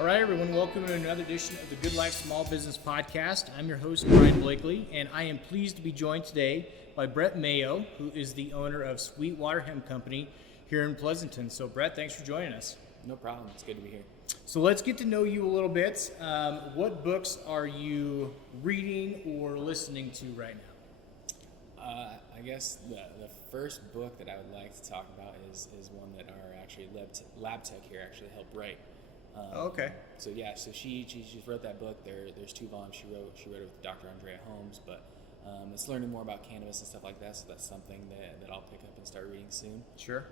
All right, everyone, welcome to another edition of the Good Life Small Business Podcast. I'm your host, Brian Blakely, and I am pleased to be joined today by Brett Mayo, who is the owner of Sweetwater Hemp Company here in Pleasanton. So, Brett, thanks for joining us. No problem. It's good to be here. So let's get to know you a little bit. What books are you reading or listening to right now? I guess the first book that I would like to talk about is one that our actually lab tech here actually helped write. Okay. So she just wrote that book. There's 2 volumes she wrote. She wrote it with Dr. Andrea Holmes, but it's learning more about cannabis and stuff like that. So that's something that I'll pick up and start reading soon. Sure.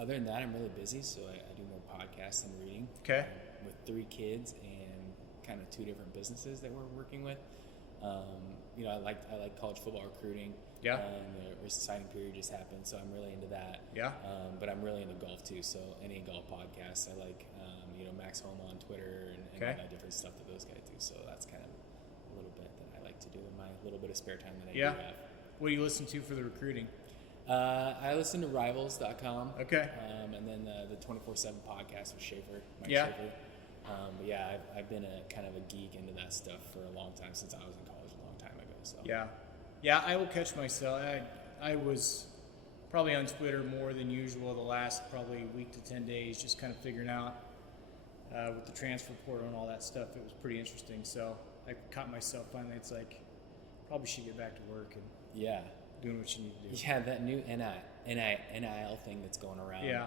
Other than that, I'm really busy, so I do more podcasts than reading. Okay. With 3 kids and kind of 2 different businesses that we're working with. I like college football recruiting. Yeah. The signing period just happened, so I'm really into that. Yeah. But I'm really into golf too, so any golf podcasts. I like, Max Homa on Twitter and all that different stuff that those guys do. So that's kind of a little bit that I like to do in my little bit of spare time that I do have. What do you listen to for the recruiting? I listen to Rivals.com. Okay. And then the 24/7 podcast with Schaefer, Mike Yeah. Schaefer. But yeah, I've been a kind of a geek into that stuff for a long time since I was in college a long time ago. So Yeah, I will catch myself. I was probably on Twitter more than usual the last probably week to 10 days, just kind of figuring out with the transfer portal and all that stuff. It was pretty interesting. So I caught myself finally. It's like, probably should get back to work and doing what you need to do. Yeah, that new NIL thing that's going around. Yeah.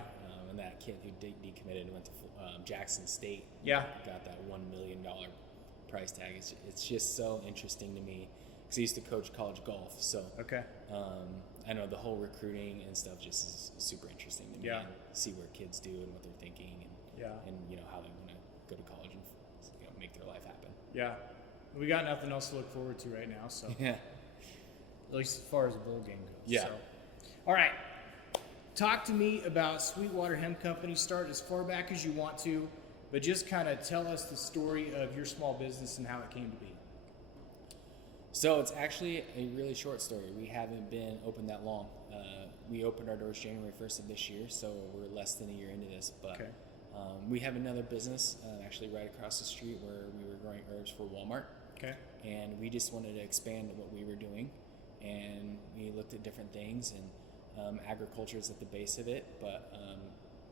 And that kid who decommitted and went to Jackson State. Yeah. Got that $1 million price tag. It's just so interesting to me because I used to coach college golf. So I know the whole recruiting and stuff just is super interesting to me. Yeah. And see where kids do and what they're thinking and how they want to go to college and make their life happen. Yeah. We got nothing else to look forward to right now. So yeah. At least as far as the bowl game goes. Yeah. So. All right. Talk to me about Sweetwater Hemp Company. Start as far back as you want to, but just kind of tell us the story of your small business and how it came to be. So it's actually a really short story. We haven't been open that long. We opened our doors January 1st of this year, so we're less than a year into this. But we have another business actually right across the street where we were growing herbs for Walmart. Okay. And we just wanted to expand what we were doing, and we looked at different things, and agriculture is at the base of it, but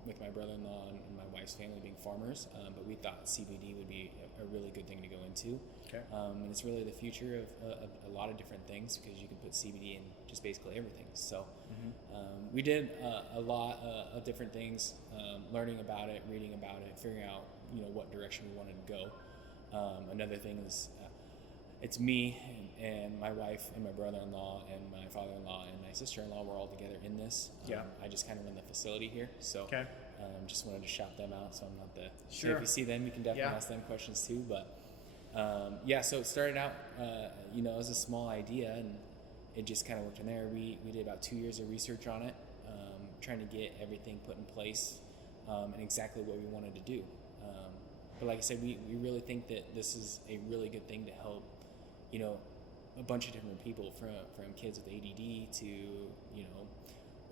with my brother-in-law and my wife's family being farmers, but we thought CBD would be a really good thing to go into. Okay. And it's really the future of a lot of different things because you can put CBD in just basically everything. So we did a lot of different things, learning about it, reading about it, figuring out what direction we wanted to go. Another thing is it's me and my wife and my brother-in-law and my father-in-law and my sister-in-law. We're all together in this. I just kind of run the facility here, so just wanted to shout them out. So I'm not the sure. So if you see them, you can definitely ask them questions too. But so it started out, as a small idea, and it just kind of worked in there. We did about 2 years of research on it, trying to get everything put in place and exactly what we wanted to do. But like I said, we really think that this is a really good thing to help, a bunch of different people from kids with ADD to,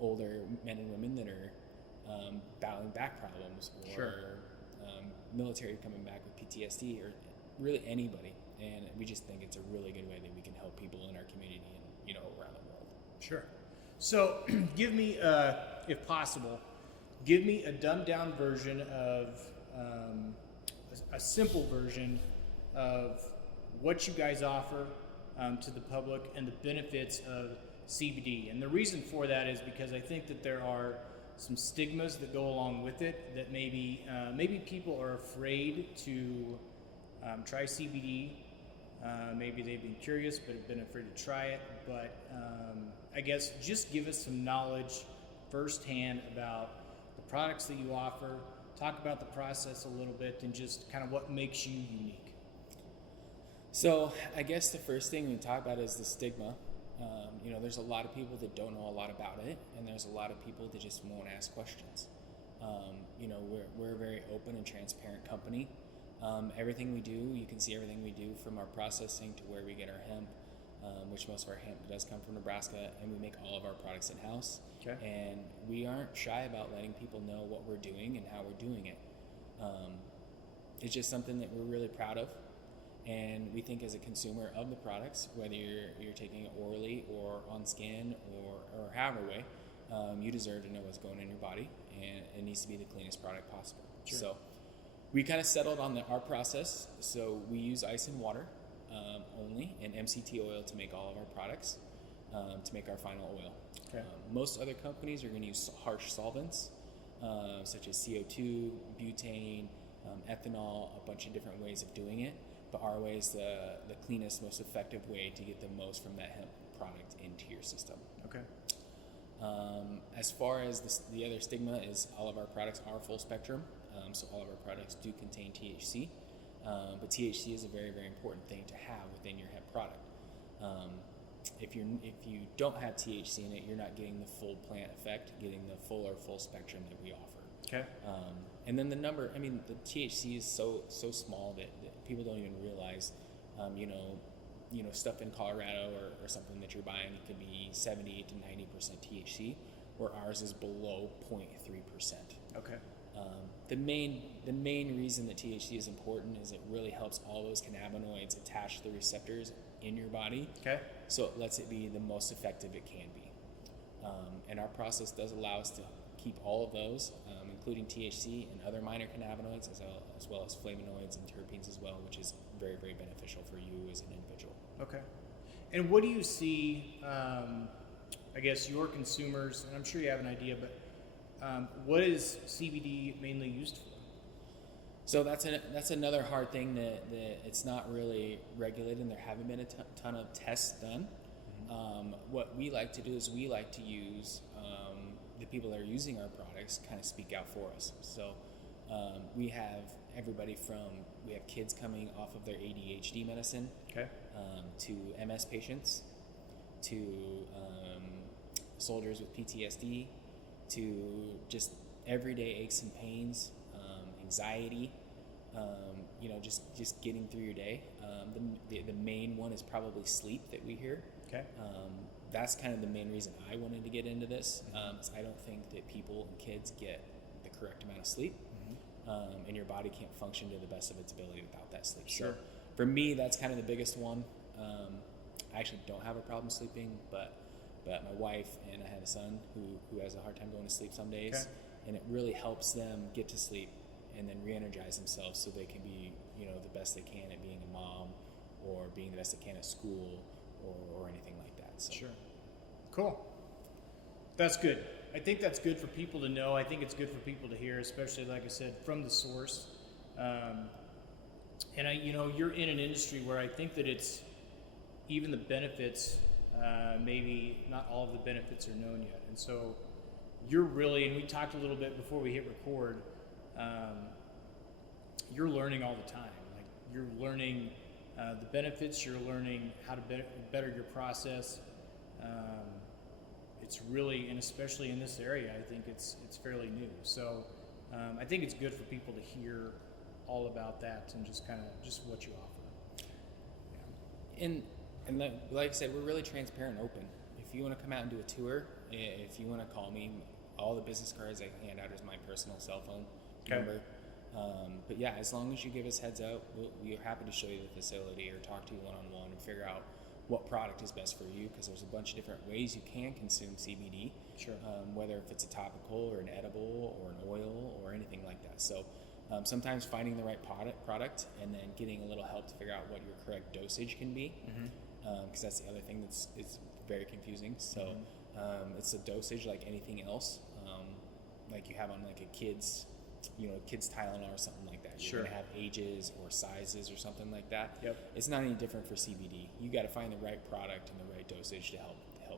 older men and women that are battling back problems or military coming back with PTSD or really anybody. And we just think it's a really good way that we can help people in our community and, around the world. Sure. So give me, if possible, a dumbed down version of a simple version of what you guys offer to the public and the benefits of CBD. And the reason for that is because I think that there are some stigmas that go along with it that maybe people are afraid to try CBD. Maybe they've been curious but have been afraid to try it. But I guess just give us some knowledge firsthand about the products that you offer. Talk about the process a little bit and just kind of what makes you unique. So I guess the first thing we talk about is the stigma. There's a lot of people that don't know a lot about it, and there's a lot of people that just won't ask questions. We're a very open and transparent company. Everything we do, you can see everything we do from our processing to where we get our hemp, which most of our hemp does come from Nebraska, and we make all of our products in-house. Okay. And we aren't shy about letting people know what we're doing and how we're doing it. it's just something that we're really proud of. And we think as a consumer of the products, whether you're taking it orally or on skin or however way, you deserve to know what's going in your body, and it needs to be the cleanest product possible. Sure. So we kind of settled on our process. So we use ice and water only, and MCT oil to make all of our products, to make our final oil. Okay. Most other companies are going to use harsh solvents, such as CO2, butane, ethanol, a bunch of different ways of doing it. But our way is the cleanest, most effective way to get the most from that hemp product into your system. Okay. As far as the other stigma is, all of our products are full spectrum, so all of our products do contain THC, but THC is a very, very important thing to have within your hemp product. If you don't have THC in it, you're not getting the full plant effect, getting the full spectrum that we offer. Okay. And then the THC is so small that people don't even realize, stuff in Colorado or something that you're buying, it could be 70 to 90% THC, where ours is below 0.3%. Okay. The main reason that THC is important is it really helps all those cannabinoids attach to the receptors in your body. Okay. So it lets it be the most effective it can be. And our process does allow us to keep all of those, including THC and other minor cannabinoids, as well as flavonoids and terpenes as well, which is very, very beneficial for you as an individual. Okay. And what do you see, I guess, your consumers, and I'm sure you have an idea, but what is CBD mainly used for? So that's another hard thing that it's not really regulated, and there haven't been a ton of tests done. What we like to do is we like to use the people that are using our products kind of speak out for us. So we have we have kids coming off of their ADHD medicine, okay, to MS patients, to soldiers with PTSD, to just everyday aches and pains, anxiety, just getting through your day. The main one is probably sleep that we hear. Okay. That's kind of the main reason I wanted to get into this. Is I don't think that people and kids get the correct amount of sleep, and your body can't function to the best of its ability without that sleep. Sure. So for me, that's kind of the biggest one. I actually don't have a problem sleeping, but my wife and I have a son who has a hard time going to sleep some days, okay, and it really helps them get to sleep and then re-energize themselves so they can be, the best they can at being a mom, or being the best they can at school, or anything like that. So. Sure. Cool. That's good. I think that's good for people to know. I think it's good for people to hear, especially, like I said, from the source. And you're in an industry where I think that it's even the benefits, maybe not all of the benefits are known yet. And so you're really, and we talked a little bit before we hit record, you're learning all the time. Like, you're learning the benefits, you're learning how to better your process. It's really, and especially in this area, I think it's fairly new. So I think it's good for people to hear all about that and just what you offer. Yeah. And like I said, we're really transparent and open. If you want to come out and do a tour, if you want to call me, all the business cards I hand out is my personal cell phone number. But yeah, as long as you give us heads up, we're happy to show you the facility or talk to you one-on-one and figure out what product is best for you, because there's a bunch of different ways you can consume CBD. Sure. Whether if it's a topical or an edible or an oil or anything like that. So sometimes finding the right product and then getting a little help to figure out what your correct dosage can be, because that's the other thing that's very confusing. So it's a dosage like anything else, like you have on like a kid's Tylenol or something like that. You're Sure. going to have ages or sizes or something like that. Yep. It's not any different for CBD. You got to find the right product and the right dosage to help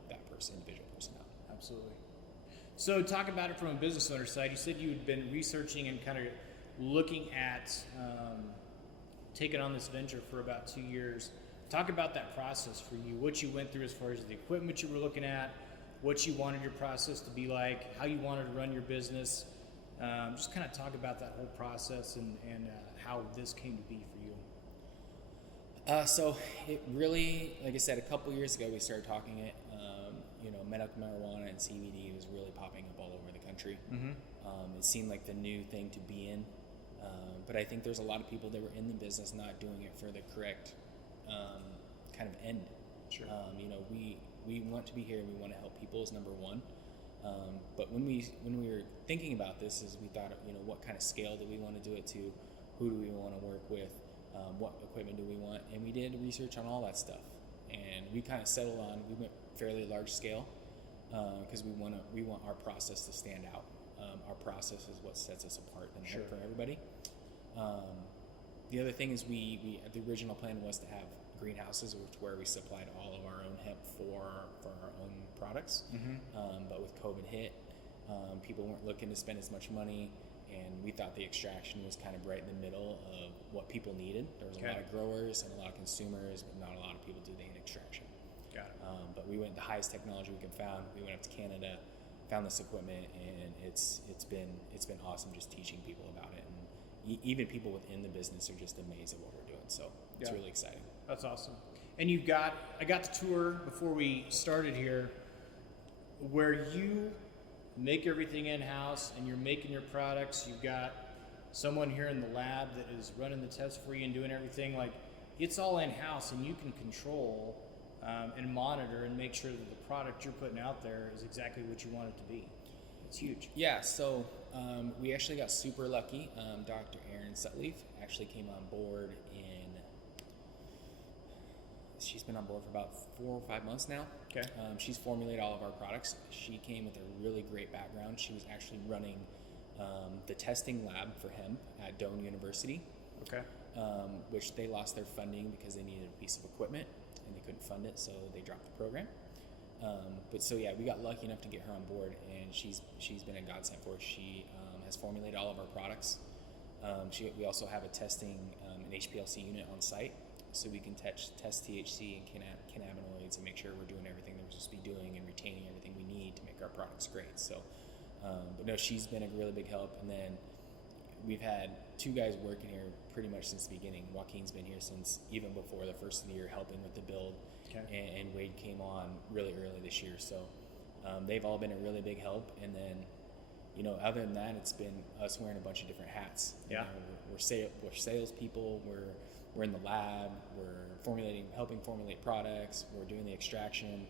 that individual person out. Absolutely. So talk about it from a business owner side. You said you had been researching and kind of looking at taking on this venture for about 2 years. Talk about that process for you, what you went through as far as the equipment you were looking at, what you wanted your process to be like, how you wanted to run your business. Just kind of talk about that whole process and how this came to be for you. So it really, like I said, a couple years ago we started talking it. Medical marijuana and CBD was really popping up all over the country. It seemed like the new thing to be in. But I think there's a lot of people that were in the business not doing it for the correct kind of end. Sure. We want to be here and we want to help people is number one. But when we were thinking about this, is we thought, what kind of scale do we want to do it to? Who do we want to work with? What equipment do we want? And we did research on all that stuff. And we kind of settled on, we went fairly large scale because we want our process to stand out. Our process is what sets us apart and Sure. for everybody. The other thing is the original plan was to have greenhouses, where we supplied all of our own hemp for our own products. But with COVID hit, people weren't looking to spend as much money, and we thought the extraction was kind of right in the middle of what people needed. There was a lot of growers and a lot of consumers, but not a lot of people doing extraction. Got it. But we went the highest technology we could find. We went up to Canada, found this equipment, and it's been awesome just teaching people about it. And even people within the business are just amazed at what we're doing. So it's really exciting. That's awesome. And I got to tour before we started here, where you make everything in-house and you're making your products. You've got someone here in the lab that is running the tests for you and doing everything. Like, it's all in-house, and you can control and monitor and make sure that the product you're putting out there is exactly what you want it to be. It's huge. Yeah, so we actually got super lucky. Dr. Erin Sutleaf actually came on board she's been on board for about 4 or 5 months now. Okay. She's formulated all of our products. She came with a really great background. She was actually running the testing lab for hemp at Doane University. Okay. Which they lost their funding because they needed a piece of equipment and they couldn't fund it, so they dropped the program. We got lucky enough to get her on board, and she's been a godsend for us. She has formulated all of our products. We also have a testing an HPLC unit on site, so we can test THC and cannabinoids and make sure we're doing everything that we're supposed to be doing and retaining everything we need to make our products great. So, but no, she's been a really big help. And then we've had 2 guys working here pretty much since the beginning. Joaquin's been here since even before the first of the year, helping with the build. Okay. And Wade came on really early this year. So they've all been a really big help. And then, other than that, it's been us wearing a bunch of different hats. Yeah. We're salespeople. We're in the lab. We're helping formulate products. We're doing the extraction.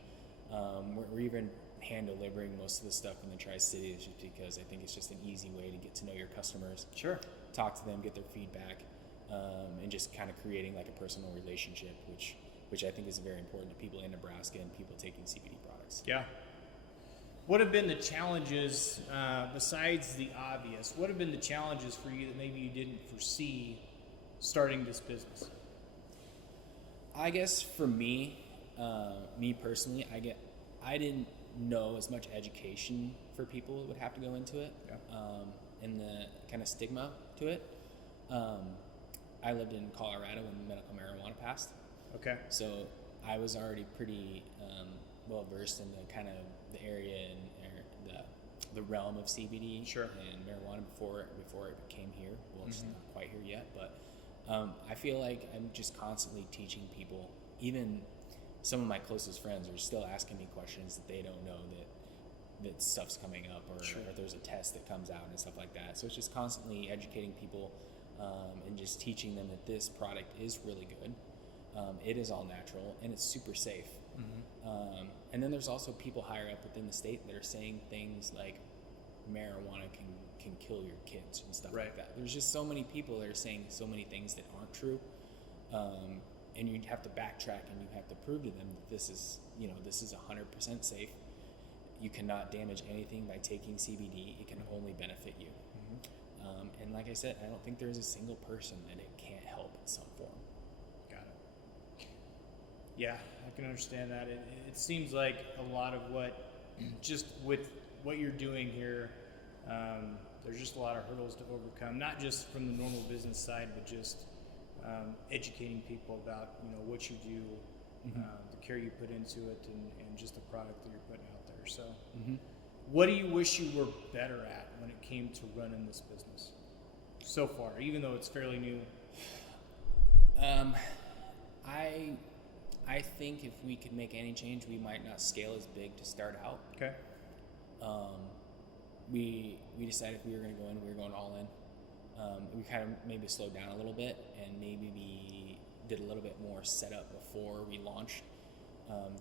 We're even hand delivering most of the stuff in the Tri-Cities, just because I think it's just an easy way to get to know your customers. Sure. Talk to them, get their feedback, and just kind of creating like a personal relationship, which I think is very important to people in Nebraska and people taking CBD products. Yeah. What have been the challenges, besides the obvious, what have been the challenges for you that maybe you didn't foresee starting this business? I guess for me personally, I didn't know as much education for people that would have to go into it, and the kind of stigma to it. I lived in Colorado when medical marijuana passed. Okay. So I was already pretty well versed in the kind of the area and the realm of CBD Sure. and marijuana before it came here. Well, it's not quite here yet, but I feel like I'm just constantly teaching people. Even some of my closest friends are still asking me questions that they don't know that stuff's coming up, or there's a test that comes out and stuff like that. So it's just constantly educating people and just teaching them that this product is really good. It is all natural and it's super safe. And then there's also people higher up within the state that are saying things like marijuana can kill your kids and stuff like that. There's just so many people that are saying so many things that aren't true. And you have to backtrack and you have to prove to them that this is 100% safe. You cannot damage anything by taking CBD. It can only benefit you. And like I said, I don't think there's a single person that it can't help in some form. Got it. Yeah, I can understand that. It seems like a lot of just with what you're doing here, there's just a lot of hurdles to overcome, not just from the normal business side, but just educating people about what you do, the care you put into it, and just the product that you're putting out there. So, what do you wish you were better at when it came to running this business so far, even though it's fairly new? I think if we could make any change, we might not scale as big to start out. Okay. We decided if we were going to go in, we were going all in. we kind of maybe slowed down a little bit and maybe we did a little bit more setup before we launched.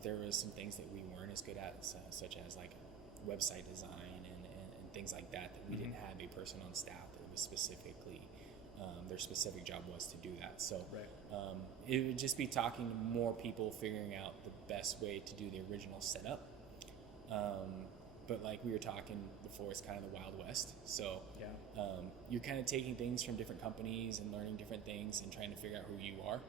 There was some things that we weren't as good at, such as like website design and things like that we didn't have a person on staff that was specifically their specific job was to do that. So it would just be talking to more people, figuring out the best way to do the original setup. But like we were talking before, it's kind of the Wild West. So you're kind of taking things from different companies and learning different things and trying to figure out who you are.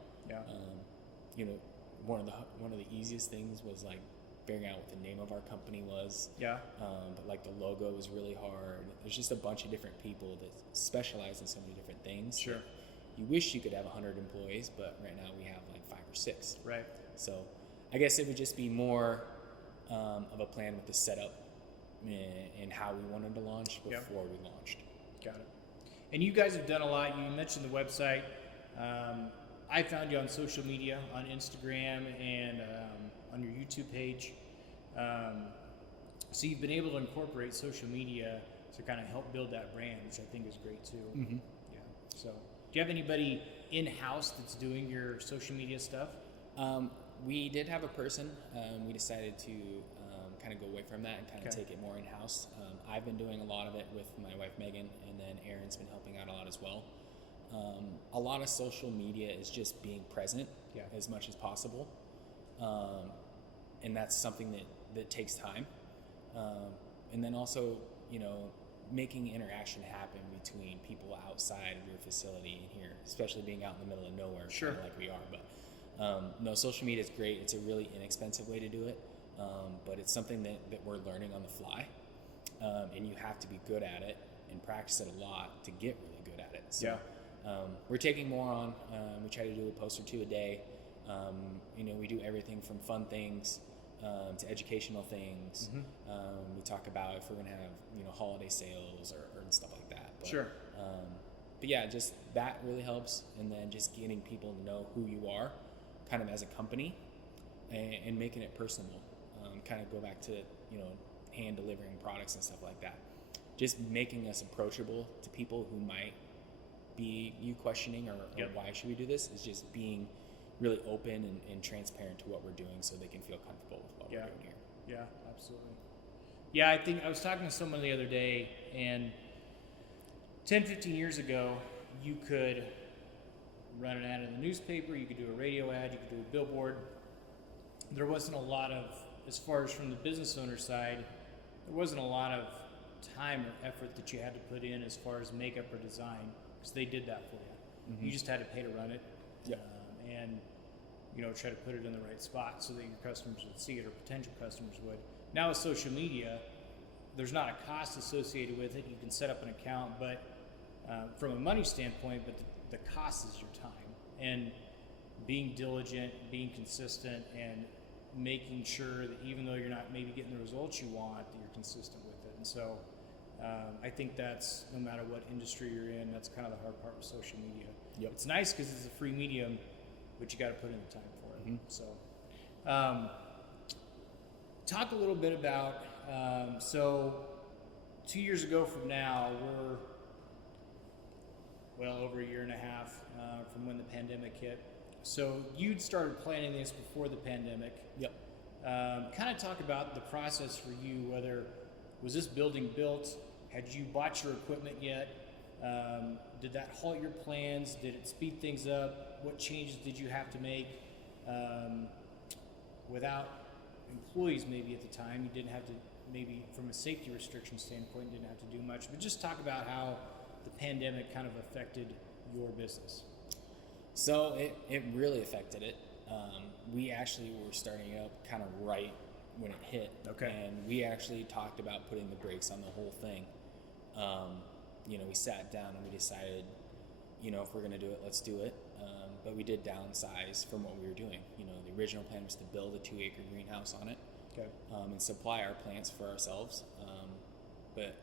You know, one of the easiest things was like figuring out what the name of our company was. But like the logo was really hard. There's just a bunch of different people that specialize in so many different things. Sure. You wish you could have 100 employees, but right now we have like 5 or 6. Right. So I guess it would just be more of a plan with the setup and how we wanted to launch before we launched. Got it. And you guys have done a lot. You mentioned the website. I found you on social media, on Instagram and on your YouTube page. So you've been able to incorporate social media to kind of help build that brand, which I think is great too. Mm-hmm. Yeah. So do you have anybody in-house that's doing your social media stuff? We did have a person. We decided to kind of go away from that and kind of take it more in-house. I've been doing a lot of it with my wife Megan, and then Erin's been helping out a lot as well. A lot of social media is just being present as much as possible, and that's something that takes time. And then also, you know, making interaction happen between people outside of your facility and here, especially being out in the middle of nowhere, kind of like we are. But no, social media is great. It's a really inexpensive way to do it, but it's something that we're learning on the fly, and you have to be good at it and practice it a lot to get really good at it. So we're taking more on. We try to do a post or two a day. You know, we do everything from fun things to educational things. We talk about if we're going to have, you know, holiday sales or and stuff like that. But, but yeah, just that really helps. And then just getting people to know who you are kind of as a company and making it personable. Kind of go back to, you know, hand delivering products and stuff like that. Just making us approachable to people who might be you questioning or why should we do this, is just being really open and transparent to what we're doing so they can feel comfortable with what we're doing here. Yeah, absolutely. Yeah, I think I was talking to someone the other day, and 10, 15 years ago, you could run an ad in the newspaper, you could do a radio ad, you could do a billboard. There wasn't a lot of, as far as from the business owner side, there wasn't a lot of time or effort that you had to put in as far as makeup or design, because they did that for you. You just had to pay to run it. And, you know, try to put it in the right spot so that your customers would see it, or potential customers would. Now with social media, there's not a cost associated with it. You can set up an account, but from a money standpoint, but the cost is your time. And being diligent, being consistent, and making sure that even though you're not maybe getting the results you want, that you're consistent with it. And so I think that's, no matter what industry you're in, that's kind of the hard part with social media. It's nice because it's a free medium, but you got to put in the time for it. So talk a little bit about, so 2 years ago from now, we're well over a year and a half from when the pandemic hit. So you'd started planning this before the pandemic. Kind of talk about the process for you, whether, was this building built? Had you bought your equipment yet? Did that halt your plans? Did it speed things up? What changes did you have to make? Without employees maybe at the time, you didn't have to, maybe from a safety restriction standpoint, didn't have to do much, but just talk about how the pandemic kind of affected your business. So it really affected it. We actually were starting up kind of right when it hit. And we actually talked about putting the brakes on the whole thing. You know, we sat down and we decided, you know, if we're going to do it, let's do it. But we did downsize from what we were doing. You know, the original plan was to build a 2-acre greenhouse on it and supply our plants for ourselves. But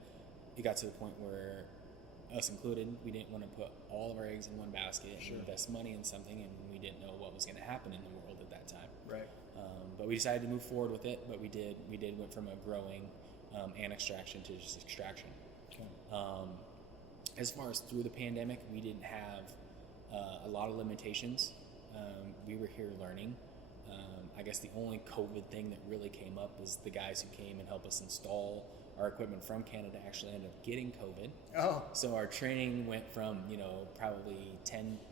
it got to the point where, us included, we didn't want to put all of our eggs in one basket and invest money in something, and we didn't know what was going to happen in the world at that time. But we decided to move forward with it. But we did went from a growing and extraction to just extraction. as far as through the pandemic, we didn't have a lot of limitations. We were here learning. I guess the only COVID thing that really came up was the guys who came and helped us install our equipment from Canada actually ended up getting COVID. Oh. So our training went from, probably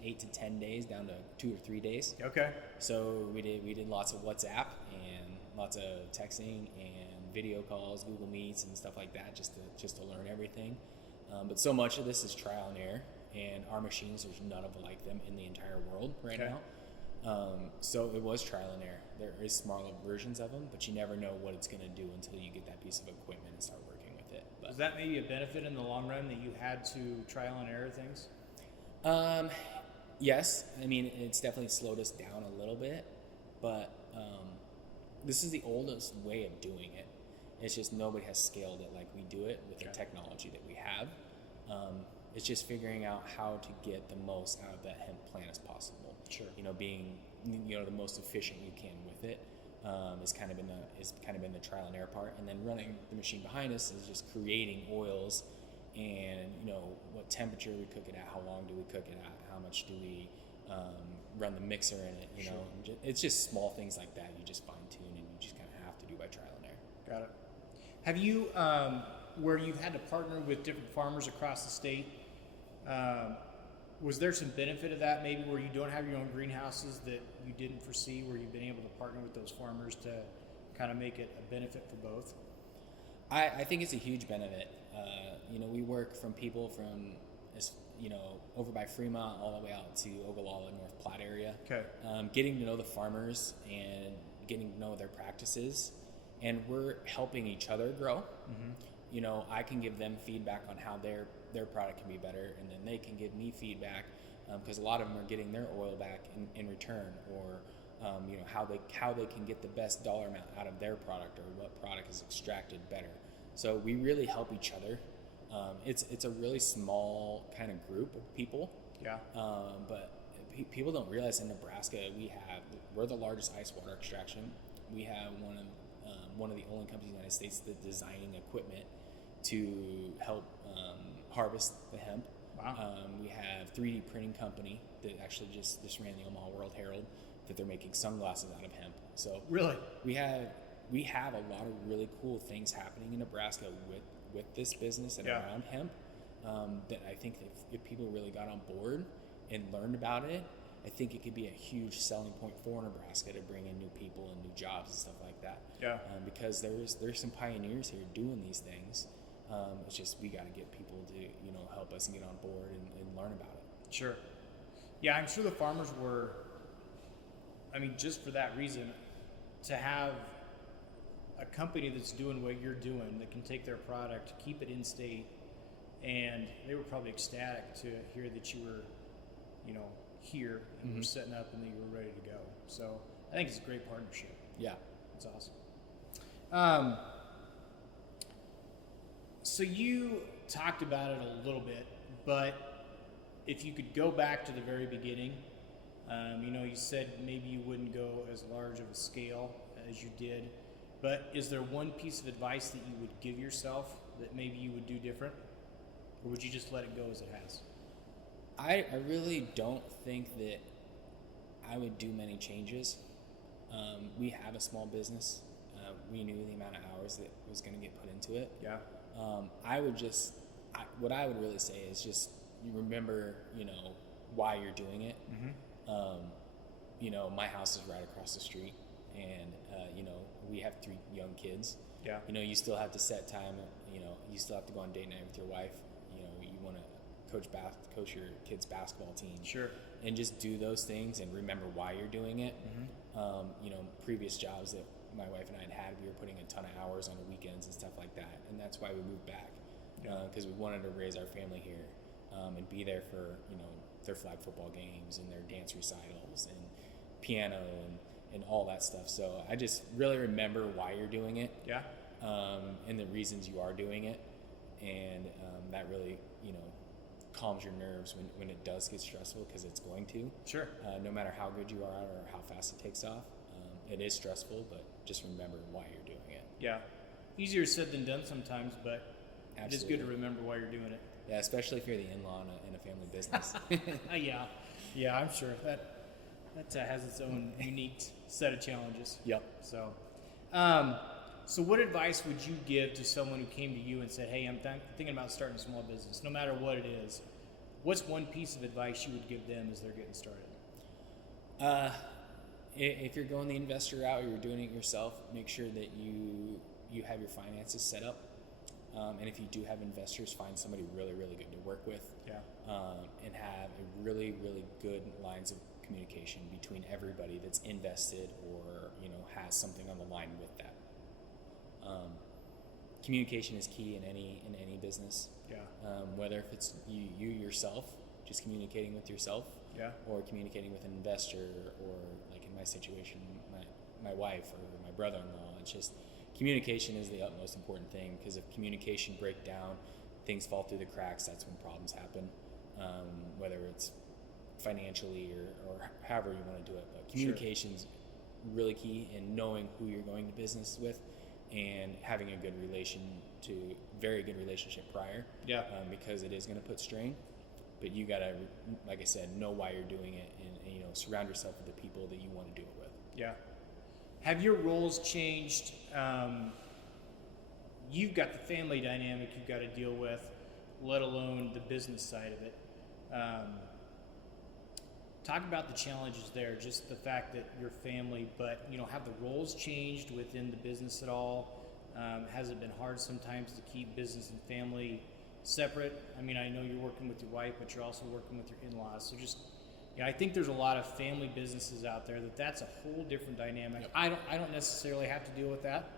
8 to 10 days down to 2 or 3 days. Okay. So we did lots of WhatsApp and lots of texting and video calls, Google Meets and stuff like that, just to learn everything. But so much of this is trial and error, and our machines, there's none of like them in the entire world right now. So it was trial and error. There is smaller versions of them, but you never know what it's going to do until you get that piece of equipment and start working with it. But was that maybe a benefit in the long run that you had to trial and error things? Yes. I mean, it's definitely slowed us down a little bit, but this is the oldest way of doing it. It's just nobody has scaled it like we do it with the technology that we have. It's just figuring out how to get the most out of that hemp plant as possible. Sure. Being the most efficient you can with it is kind of been the trial and error part, and then running the machine behind us is just creating oils, and what temperature we cook it at, how long do we cook it at, how much do we run the mixer in it. Sure. It's just small things like that. You just fine tune, and you just kind of have to do by trial and error. Got it. Have you, where you've had to partner with different farmers across the state, was there some benefit of that, maybe where you don't have your own greenhouses that you didn't foresee, where you've been able to partner with those farmers to kind of make it a benefit for both? I think it's a huge benefit. We work from people from, over by Fremont all the way out to Ogallala, North Platte area. Okay. Getting to know the farmers and getting to know their practices, and we're helping each other grow. Mm-hmm. I can give them feedback on how their product can be better, and then they can give me feedback because a lot of them are getting their oil back in return, or how they can get the best dollar amount out of their product, or what product is extracted better. So we really help each other. It's a really small kind of group of people. Yeah. But people don't realize in Nebraska we're the largest ice water extraction. We have one of the only companies in the United States that designing equipment to help harvest the hemp. Wow. We have 3D printing company that actually just ran the Omaha World Herald, that they're making sunglasses out of hemp. So really, we have a lot of really cool things happening in Nebraska with this business and around hemp, that I think if people really got on board and learned about it, I think it could be a huge selling point for Nebraska to bring in new people and new jobs and stuff like that. Yeah. Because there's some pioneers here doing these things. It's just we got to get people to help us and get on board and learn about it. Sure. Yeah, I'm sure the farmers were. I mean, just for that reason, to have a company that's doing what you're doing, that can take their product, keep it in state, and they were probably ecstatic to hear that you were, here and were setting up and that you were ready to go. So I think it's a great partnership. Yeah, it's awesome. So you talked about it a little bit, but if you could go back to the very beginning, you said maybe you wouldn't go as large of a scale as you did, but is there one piece of advice that you would give yourself that maybe you would do different, or would you just let it go as it has? I really don't think that I would do many changes. We have a small business. We knew the amount of hours that was going to get put into it. Yeah. What I would really say is just you remember, why you're doing it. Mm-hmm. My house is right across the street, and we have 3 young kids. Yeah. You still have to set time. You still have to go on date night with your wife. You want to coach your kids' basketball team. Sure. And just do those things and remember why you're doing it. Mm-hmm. Previous jobs that my wife and I had, we were putting a ton of hours on the weekends and stuff like that, and that's why we moved back, because we wanted to raise our family here and be there for their flag football games and their dance recitals and piano and all that stuff. So I just really remember why you're doing it, and the reasons you are doing it, and that really calms your nerves when it does get stressful, because it's going to. Sure. No matter how good you are or how fast it takes off, it is stressful, but just remember why you're doing it. Yeah. Easier said than done sometimes, but Absolutely. It is good to remember why you're doing it. Yeah, especially if you're the in-law in a family business. Yeah, I'm sure that has its own unique set of challenges. Yep. So, so what advice would you give to someone who came to you and said, "Hey, I'm thinking about starting a small business, no matter what it is"? What's one piece of advice you would give them as they're getting started? If you're going the investor route or you're doing it yourself, make sure that you have your finances set up. And if you do have investors, find somebody really, really good to work with. Yeah. And have a really, really good lines of communication between everybody that's invested or has something on the line with that. Communication is key in any business. Yeah. Whether if it's you yourself, just communicating with yourself. Yeah. Or communicating with an investor, or like in my situation, my wife or my brother-in-law. It's just communication is the utmost important thing, because if communication breaks down, things fall through the cracks. That's when problems happen, whether it's financially or however you want to do it. But communication's really key in knowing who you're going to business with and having a very good relationship prior. Yeah. Because it is going to put strain. But you gotta, like I said, know why you're doing it, and surround yourself with the people that you want to do it with. Yeah. Have your roles changed? You've got the family dynamic you've got to deal with, let alone the business side of it. Talk about the challenges there, just the fact that you're family, but have the roles changed within the business at all? Has it been hard sometimes to keep business and family separate? I mean, I know you're working with your wife, but you're also working with your in-laws. So just, I think there's a lot of family businesses out there that's a whole different dynamic. Yep. I don't necessarily have to deal with that,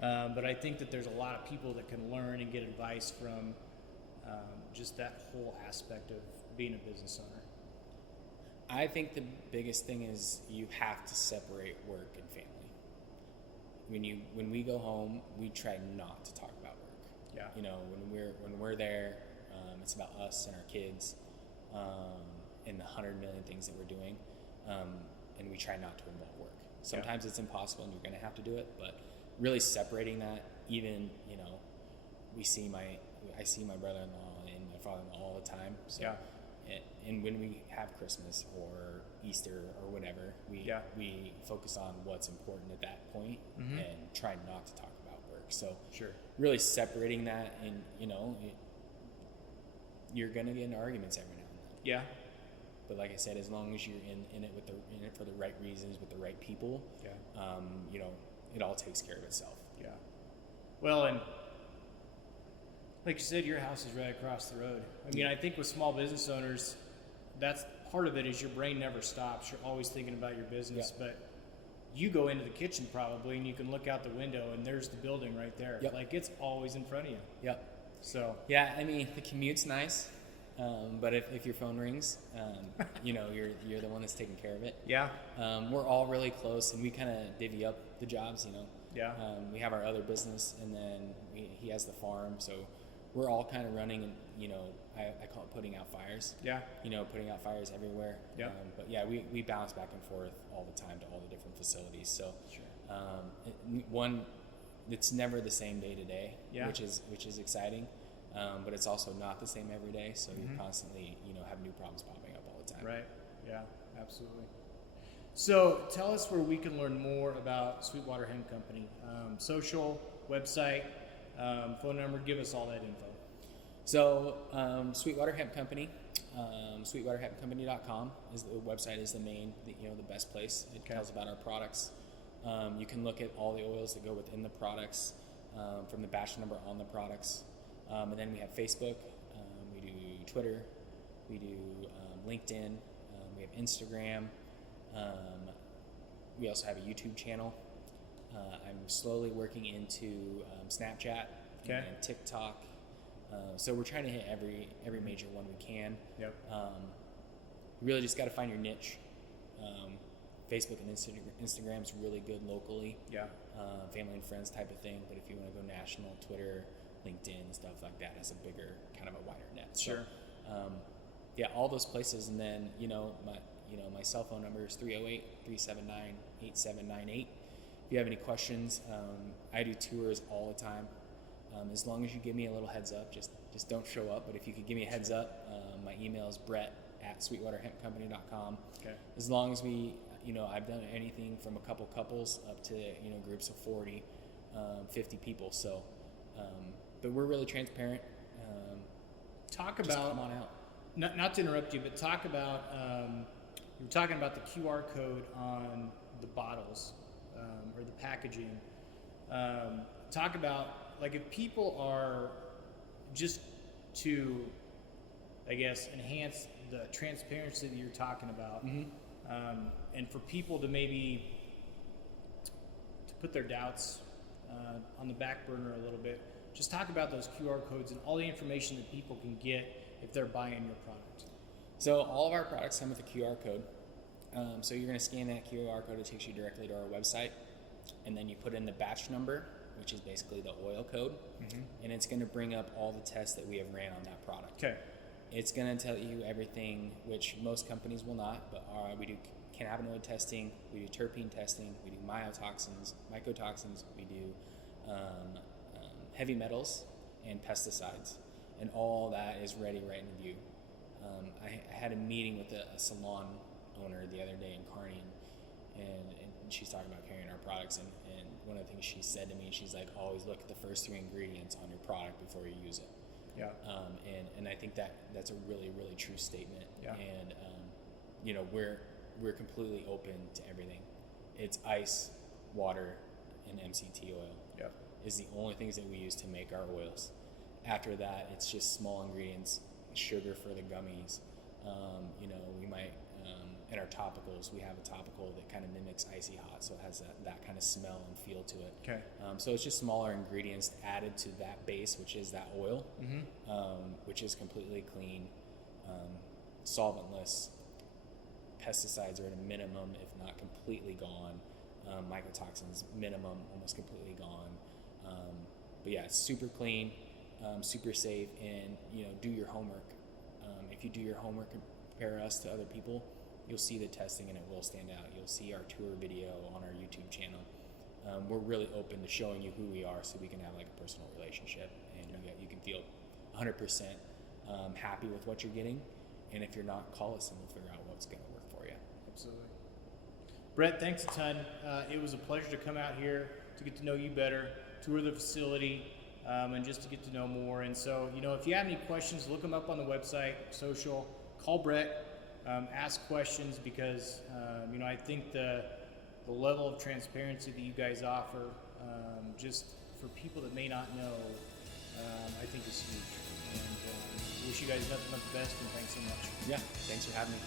but I think that there's a lot of people that can learn and get advice from just that whole aspect of being a business owner. I think the biggest thing is you have to separate work and family. When we go home, we try not to talk about work. Yeah. When we're there, it's about us and our kids, and the 100 million things that we're doing, and we try not to involve work. Sometimes it's impossible, and you're going to have to do it. But really separating that, even I see my brother-in-law and my father-in-law all the time. So, yeah. And when we have Christmas or Easter or whatever, we focus on what's important at that point, mm-hmm. and try not to talk about work. So really separating that, and you're gonna get into arguments every now and then. Yeah. But like I said, as long as you're in it for the right reasons with the right people, it all takes care of itself. Yeah. Well, and like you said, your house is right across the road. I mean, I think with small business owners, that's part of it, is your brain never stops. You're always thinking about your business, but you go into the kitchen probably and you can look out the window and there's the building right there. Yep. Like, it's always in front of you. Yep. So. Yeah, I mean, the commute's nice, but if your phone rings, you're the one that's taking care of it. Yeah. We're all really close, and we kind of divvy up the jobs, Yeah. We have our other business, and then he has the farm, so we're all kind of running, and I call it putting out fires. Yeah. Putting out fires everywhere. Yeah. But yeah, we bounce back and forth all the time to all the different facilities. So, one, it's never the same day to day, which is exciting, but it's also not the same every day. So mm-hmm. you constantly have new problems popping up all the time. Right. Yeah. Absolutely. So tell us where we can learn more about Sweetwater Hemp Company. Social, website, phone number. Give us all that info. So Sweetwater Hemp Company, sweetwaterhempcompany.com is the website, is the main, the best place. It tells about our products. You can look at all the oils that go within the products, from the batch number on the products. And then we have Facebook, we do Twitter, we do LinkedIn, we have Instagram. We also have a YouTube channel. I'm slowly working into Snapchat and TikTok. So we're trying to hit every major one we can. Yep. You really just got to find your niche. Facebook and Instagram's really good locally. Yeah. Family and friends type of thing. But if you want to go national, Twitter, LinkedIn, stuff like that has a bigger, kind of a wider net. Sure. So, all those places. And then my cell phone number is 308-379-8798. If you have any questions, I do tours all the time. As long as you give me a little heads up, just don't show up. But if you could give me a heads up, my email is brett@sweetwaterhempcompany.com. Okay. As long as we, I've done anything from a couple couples up to, groups of 40, 50 people. So, but we're really transparent. Talk Just about, come on out. not to interrupt you, but talk about, you were talking about the QR code on the bottles, or the packaging. Talk about, like, if people are just to, I guess, enhance the transparency that you're talking about, and for people to maybe to put their doubts on the back burner a little bit, just talk about those QR codes and all the information that people can get if they're buying your product. So all of our products come with a QR code. So you're going to scan that QR code. It takes you directly to our website, and then you put in the batch number, which is basically the oil code, and it's going to bring up all the tests that we have ran on that product. Okay. It's going to tell you everything, which most companies will not, but we do cannabinoid testing, we do terpene testing, we do mycotoxins, we do heavy metals and pesticides, and all that is ready right in view. I had a meeting with a salon owner the other day in Kearney, and she's talking about carrying our products, and one of the things she said to me, she's like, always look at the first 3 ingredients on your product before you use it. Yeah. And I think that's a really, really true statement. Yeah. And we're completely open to everything. It's ice, water, and MCT oil. Yeah. Is the only things that we use to make our oils. After that, it's just small ingredients, sugar for the gummies. We might, in our topicals, we have a topical that kind of mimics icy hot, so it has that kind of smell and feel to it. Okay. So it's just smaller ingredients added to that base, which is that oil, which is completely clean, solventless. Pesticides are at a minimum, if not completely gone. Mycotoxins, minimum, almost completely gone. But yeah, it's super clean, super safe, and do your homework. If you do your homework and compare us to other people, you'll see the testing and it will stand out. You'll see our tour video on our YouTube channel. We're really open to showing you who we are, so we can have like a personal relationship, and you can feel 100% happy with what you're getting. And if you're not, call us and we'll figure out what's going to work for you. Absolutely. Brett, thanks a ton. It was a pleasure to come out here to get to know you better, tour the facility, and just to get to know more. And so, if you have any questions, look them up on the website, social, call Brett, ask questions, because, I think the level of transparency that you guys offer, just for people that may not know, I think is huge. And wish you guys nothing but the best, and thanks so much. Yeah, thanks for having me.